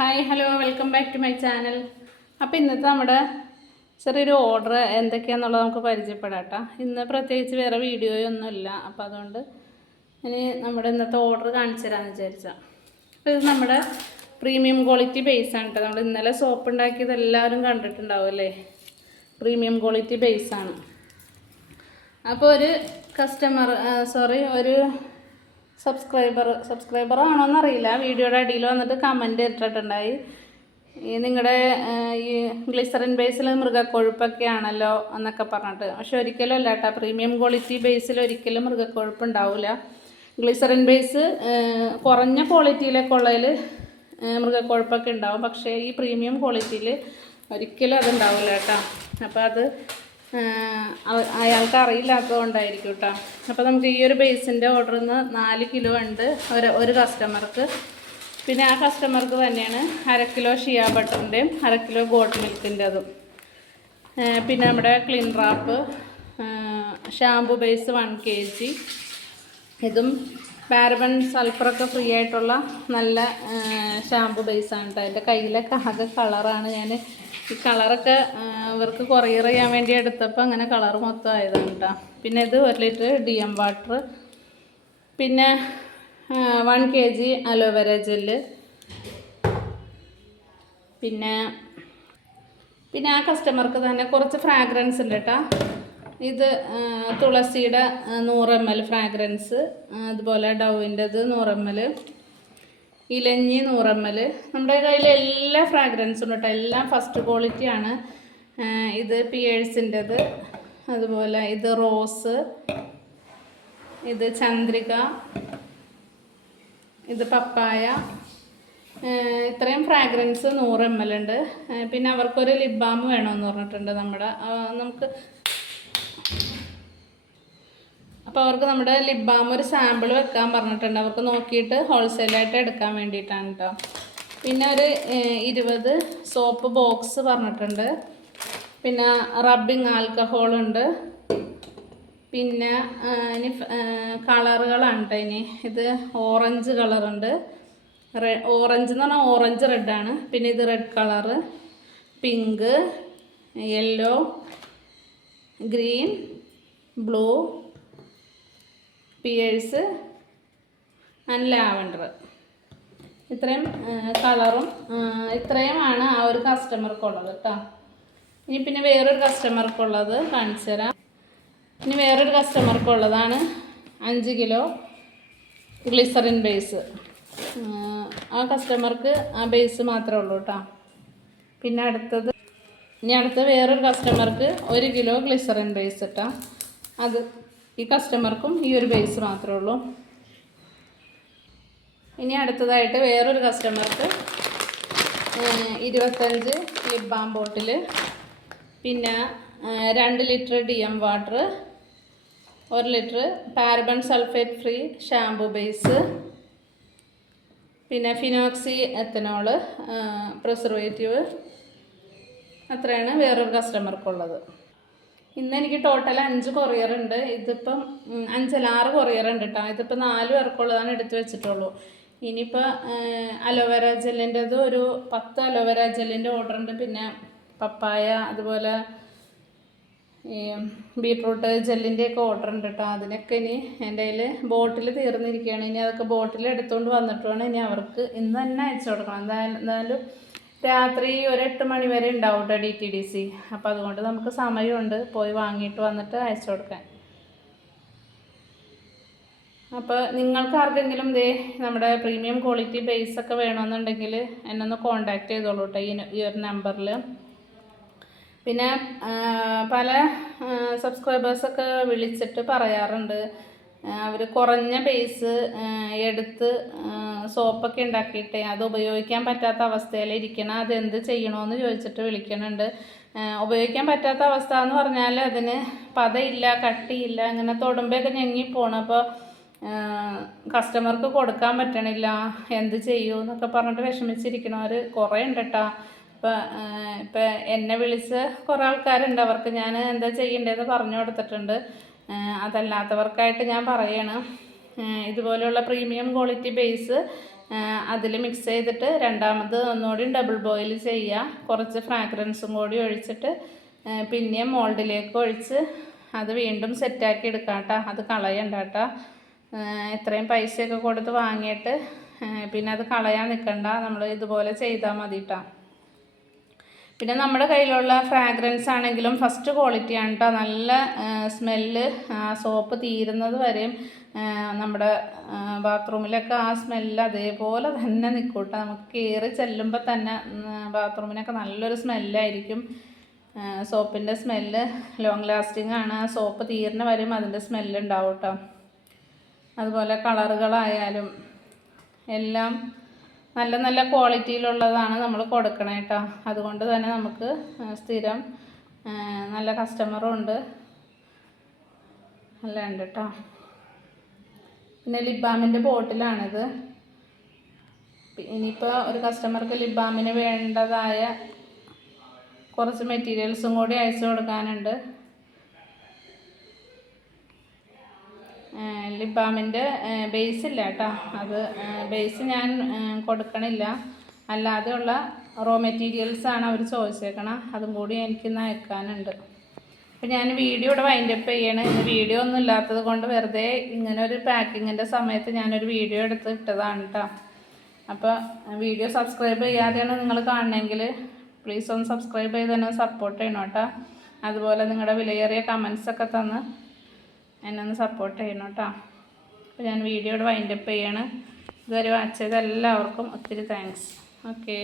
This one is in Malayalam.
Hi hello welcome back to my channel അപ്പോൾ ഇന്നത്തെ നമ്മുടെ ചെറിയൊരു ഓർഡർ എന്തൊക്കെയാണെന്നുള്ളത് നമുക്ക് പരിചയപ്പെടാട്ടോ. ഇന്ന് പ്രത്യേകിച്ച് വേറെ വീഡിയോയൊന്നുമില്ല അപ്പോൾ അതുകൊണ്ട് ഇനി നമ്മുടെ ഇന്നത്തെ ഓർഡർ കാണിച്ചു തരാമെന്ന് വിചാരിച്ചാൽ അപ്പോൾ ഇത് നമ്മുടെ പ്രീമിയം ക്വാളിറ്റി ബേസ് ആണ് കേട്ടോ. നമ്മൾ ഇന്നലെ സോപ്പ് ഉണ്ടാക്കിയത് എല്ലാവരും കണ്ടിട്ടുണ്ടാവും അല്ലേ? പ്രീമിയം ക്വാളിറ്റി ബേസ് ആണ്. അപ്പോൾ ഒരു കസ്റ്റമർ സോറി ഒരു സബ്സ്ക്രൈബർ സബ്സ്ക്രൈബർ ആണോന്ന് അറിയില്ല വീഡിയോയുടെ അടിയിൽ വന്നിട്ട് കമന്റ് ഇട്ടിട്ടുണ്ടായി. ഈ നിങ്ങളുടെ ഈ ഗ്ലിസറിൻ ബേസിൽ മൃഗക്കൊഴുപ്പൊക്കെ ആണല്ലോ എന്നൊക്കെ പറഞ്ഞിട്ട്. പക്ഷെ ഒരിക്കലും അല്ല കേട്ടോ. പ്രീമിയം ക്വാളിറ്റി ബേസിൽ ഒരിക്കലും മൃഗക്കൊഴുപ്പ് ഉണ്ടാവില്ല ഗ്ലിസറിൻ ബേസ് കുറഞ്ഞ ക്വാളിറ്റിയിലൊക്കെ ഉള്ളതിൽ മൃഗക്കൊഴുപ്പൊക്കെ ഉണ്ടാവും. പക്ഷേ ഈ പ്രീമിയം ക്വാളിറ്റിയിൽ ഒരിക്കലും അതുണ്ടാവില്ല കേട്ടോ. അപ്പോൾ അത് അവ- അറിയില്ലാത്തത് കൊണ്ടായിരിക്കും കേട്ടോ അപ്പോൾ നമുക്ക് ഈ ഒരു ബേസിന്റെ ഓർഡറിൽ നിന്ന് നാല് കിലോ ഉണ്ട് ഒരു ഒരു കസ്റ്റമർക്ക് പിന്നെ ആ കസ്റ്റമർക്ക് തന്നെയാണ് അര കിലോ ഷിയാ ബട്ടറിന്റെയും അര കിലോ ഗോട്ട് മിൽക്കിന്റെതും പിന്നെ നമ്മുടെ clean wrap shampoo base one K G ഇതും പാരബൺ സൾഫറൊക്കെ ഫ്രീ ആയിട്ടുള്ള നല്ല ഷാമ്പു ബേസാണ് കേട്ടോ എന്റെ കയ്യിലൊക്കെ ആകെ കളറാണ്. ഞാൻ ഈ കളറൊക്കെ ഇവർക്ക് കൊറിയർ ചെയ്യാൻ വേണ്ടി എടുത്തപ്പോൾ അങ്ങനെ കളർ മൊത്തം ആയതാണ് കേട്ടോ പിന്നെ ഇത് ഒരു ലിറ്റർ ഡി എം വാട്ടർ പിന്നെ one K G aloe vera gel. പിന്നെ പിന്നെ ആ കസ്റ്റമർക്ക് തന്നെ കുറച്ച് ഫ്രാഗ്രൻസ് ഉണ്ട് കേട്ടോ ഇത് തുളസിയുടെ നൂറ് എം എൽ ഫ്രാഗ്രൻസ് അതുപോലെ ഡവിന്റെത് നൂറ് എം എൽ ഇലഞ്ഞി നൂറ് എം എൽ നമ്മുടെ കയ്യിൽ എല്ലാ ഫ്രാഗ്രൻസും ഉണ്ട് കേട്ടോ എല്ലാം ഫസ്റ്റ് ക്വാളിറ്റിയാണ് ഇത് പിയേഴ്സിന്റെത് അതുപോലെ ഇത് റോസ് ഇത് ചന്ദ്രിക ഇത് പപ്പായ. ഇത്രയും ഫ്രാഗ്രൻസ് നൂറ് എം എൽ ഉണ്ട് പിന്നെ അവർക്കൊരു ബാം വേണമെന്ന് പറഞ്ഞിട്ടുണ്ട് നമ്മുടെ. നമുക്ക് അപ്പോൾ അവർക്ക് നമ്മുടെ ലിപ് ബാം ഒരു സാമ്പിൾ വെക്കാൻ പറഞ്ഞിട്ടുണ്ട്. അവർക്ക് നോക്കിയിട്ട് ഹോൾസെയിലായിട്ട് എടുക്കാൻ വേണ്ടിയിട്ടാണ് കേട്ടോ പിന്നെ ഒരു ഇരുപത് സോപ്പ് ബോക്സ് പറഞ്ഞിട്ടുണ്ട്. പിന്നെ റബ്ബിങ് ആൽക്കഹോൾ ഉണ്ട്. പിന്നെ ഇനി കളറുകളാണ് കേട്ടോ ഇനി. ഇത് ഓറഞ്ച് കളറുണ്ട് ഓറഞ്ച് എന്ന് പറഞ്ഞാൽ ഓറഞ്ച് റെഡാണ് പിന്നെ ഇത് red colour pink yellow green blue Pears and lavender. ഇത്രയും കളറും ഇത്രയുമാണ് ആ ഒരു കസ്റ്റമർക്കുള്ളത് കേട്ടോ ഇനി പിന്നെ വേറൊരു കസ്റ്റമർക്കുള്ളത് കാണിച്ചു തരാം ഇനി വേറൊരു കസ്റ്റമർക്കുള്ളതാണ് അഞ്ച് കിലോ ഗ്ലിസറിൻ ബേസ്. ആ കസ്റ്റമർക്ക് ആ ബേസ് മാത്രമേ ഉള്ളൂ കേട്ടോ പിന്നെ അടുത്തത് ഇനി അടുത്ത വേറൊരു കസ്റ്റമർക്ക് ഒരു കിലോ ഗ്ലിസറിൻ ബേസ് കേട്ടോ അത് ഈ കസ്റ്റമർക്കും ഈ ഒരു ബേസ് മാത്രമേ ഉള്ളൂ. ഇനി അടുത്തതായിട്ട് വേറൊരു കസ്റ്റമർക്ക് ഇരുപത്തഞ്ച് ലിപ് ബാം ബോട്ടിൽ പിന്നെ രണ്ട് ലിറ്റർ ഡി എം വാട്ടർ ഒരു litre paraben sulphate free shampoo base പിന്നെ ഫിനോക്സി എത്തനോൾ പ്രിസർവേറ്റീവ് അത്രയാണ് വേറൊരു കസ്റ്റമർക്കുള്ളത് ഇന്ന് എനിക്ക് ടോട്ടൽ അഞ്ച് കൊറിയർ ഉണ്ട്. ഇതിപ്പം അഞ്ചല്ല ആറ് കൊറിയർ ഉണ്ട് കേട്ടോ ഇതിപ്പോൾ നാല് പേർക്കുള്ളതാണ് എടുത്തു വെച്ചിട്ടുള്ളൂ. ഇനിയിപ്പോൾ അലോവേര ജെല്ലിന്റെത് ഒരു പത്ത് അലോവേര ജെല്ലിന്റെ ഓർഡർ ഉണ്ട്. പിന്നെ പപ്പായ അതുപോലെ ഈ ബീട്രൂട്ട് ജെല്ലിന്റെ ഒക്കെ ഓർഡർ ഉണ്ട് കേട്ടോ അതിനൊക്കെ ഇനി എന്റെ കയ്യിൽ ബോട്ടിൽ തീർന്നിരിക്കുകയാണ്. ഇനി അതൊക്കെ ബോട്ടിൽ എടുത്തുകൊണ്ട് വന്നിട്ടുമാണ് ഇനി അവർക്ക് ഇന്ന് തന്നെ അയച്ചു കൊടുക്കണം. എന്തായാലും എന്തായാലും രാത്രി ഒരു എട്ട് മണി വരെ ഉണ്ടാവും കേട്ടോ ഡി ടി ഡി സി അപ്പോൾ അതുകൊണ്ട് നമുക്ക് സമയമുണ്ട്. പോയി വാങ്ങിയിട്ട് വന്നിട്ട് അയച്ചു കൊടുക്കാൻ. അപ്പോൾ നിങ്ങൾക്ക് ആർക്കെങ്കിലും ഇതേ നമ്മുടെ പ്രീമിയം ക്വാളിറ്റി ബേസ് ഒക്കെ വേണമെന്നുണ്ടെങ്കിൽ എന്നെ ഒന്ന് കോണ്ടാക്ട് ചെയ്തോളൂ കേട്ടോ ഈ ഈ ഒരു നമ്പറിൽ പിന്നെ പല സബ്സ്ക്രൈബേഴ്സൊക്കെ വിളിച്ചിട്ട് പറയാറുണ്ട്. അവർ കുറഞ്ഞ ബേസ് എടുത്ത് സോപ്പൊക്കെ ഉണ്ടാക്കിയിട്ട് അത് ഉപയോഗിക്കാൻ പറ്റാത്ത അവസ്ഥയിൽ ഇരിക്കണം അതെന്ത് ചെയ്യണമെന്ന് ചോദിച്ചിട്ട് വിളിക്കണുണ്ട്. ഉപയോഗിക്കാൻ പറ്റാത്ത അവസ്ഥ എന്ന് പറഞ്ഞാൽ അതിന് പതയില്ല കട്ടിയില്ല അങ്ങനെ തൊടുമ്പോഴൊക്കെ ഞെങ്ങി പോണം. അപ്പോൾ കസ്റ്റമർക്ക് കൊടുക്കാൻ പറ്റണില്ല എന്ത് ചെയ്യൂ എന്നൊക്കെ പറഞ്ഞിട്ട് വിഷമിച്ചിരിക്കണവർ കുറേ ഉണ്ട് കേട്ടോ ഇപ്പം ഇപ്പം എന്നെ വിളിച്ച് കുറേ ആൾക്കാരുണ്ട്. അവർക്ക് ഞാൻ എന്താ ചെയ്യേണ്ടതെന്ന് പറഞ്ഞു കൊടുത്തിട്ടുണ്ട്. അതല്ലാത്തവർക്കായിട്ട് ഞാൻ പറയണം. ഇതുപോലെയുള്ള പ്രീമിയം ക്വാളിറ്റി ബേസ് അതിൽ മിക്സ് ചെയ്തിട്ട് രണ്ടാമത് ഒന്നുകൂടി ഡബിൾ ബോയിൽ ചെയ്യുക കുറച്ച് ഫ്രാഗ്രൻസും കൂടി ഒഴിച്ചിട്ട് പിന്നെയും മോൾഡിലേക്ക് ഒഴിച്ച് അത് വീണ്ടും സെറ്റാക്കി എടുക്കാം കേട്ടോ അത് കളയണ്ട കേട്ടോ ഇത്രയും പൈസയൊക്കെ കൊടുത്ത് വാങ്ങിയിട്ട് പിന്നെ അത് കളയാൻ നിൽക്കണ്ട നമ്മൾ ഇതുപോലെ ചെയ്താൽ മതി കേട്ടോ പിന്നെ നമ്മുടെ കയ്യിലുള്ള ഫ്രാഗ്രൻസ് ആണെങ്കിലും ഫസ്റ്റ് ക്വാളിറ്റി ആണ് കേട്ടോ നല്ല സ്മെല്ല് സോപ്പ് തീരുന്നത് വരെയും നമ്മുടെ ബാത്റൂമിലൊക്കെ ആ സ്മെല്ല് അതേപോലെ തന്നെ നിൽക്കൂട്ടോ നമുക്ക് കയറി ചെല്ലുമ്പോൾ തന്നെ ബാത്റൂമിനൊക്കെ നല്ലൊരു സ്മെല്ലായിരിക്കും സോപ്പിന്റെ സ്മെല്ല് ലോങ് ലാസ്റ്റിംഗ് ആണ്. സോപ്പ് തീരുന്ന വരെയും അതിന്റെ സ്മെല്ല് ഉണ്ടാവും കേട്ടോ അതുപോലെ കളറുകളായാലും എല്ലാം നല്ല നല്ല ക്വാളിറ്റിയിലുള്ളതാണ് നമ്മൾ കൊടുക്കണേ കേട്ടോ. അതുകൊണ്ട് തന്നെ നമുക്ക് സ്ഥിരം നല്ല കസ്റ്റമറും ഉണ്ട്. നല്ല ഉണ്ട് കേട്ടോ. പിന്നെ ലിബാമിന്റെ ബോട്ടിലാണിത്. ഇനിയിപ്പോൾ ഒരു കസ്റ്റമർക്ക് ലിബാമിന് വേണ്ടതായ കുറച്ച് മെറ്റീരിയൽസും കൂടി അയച്ചു കൊടുക്കാനുണ്ട്. ലിപ് ബാമിന്റെ ബേസ് ഇല്ല കേട്ടോ. അത് ബേസ് ഞാൻ കൊടുക്കണില്ല. അല്ലാതെയുള്ള റോ മെറ്റീരിയൽസാണ് അവർ ചോദിച്ചേക്കണം. അതും കൂടി എനിക്കിന്ന് അയക്കാനുണ്ട്. അപ്പം ഞാൻ വീഡിയോ ഇവിടെ വൈൻഡപ്പ് ചെയ്യണം. ഇന്ന് വീഡിയോ ഒന്നും ഇല്ലാത്തത് കൊണ്ട് വെറുതെ ഇങ്ങനെ ഒരു പാക്കിങ്ങിന്റെ സമയത്ത് ഞാനൊരു വീഡിയോ എടുത്ത് ഇട്ടതാണ് കേട്ടോ അപ്പോൾ വീഡിയോ സബ്സ്ക്രൈബ് ചെയ്യാതെയാണ് നിങ്ങൾ കാണണമെങ്കിൽ പ്ലീസ് ഒന്ന് സബ്സ്ക്രൈബ് ചെയ്ത് തന്നെ സപ്പോർട്ട് ചെയ്യണം കേട്ടോ അതുപോലെ നിങ്ങളുടെ വിലയേറിയ കമൻസ് ഒക്കെ തന്ന് എന്നെ ഒന്ന് സപ്പോർട്ട് ചെയ്യണം കേട്ടോ അപ്പോൾ ഞാൻ വീഡിയോയുടെ വൈൻഡപ്പ് ചെയ്യാണ്. ഇതുവരെ ചെയ്ത എല്ലാവർക്കും ഒത്തിരി താങ്ക്സ് ഓക്കേ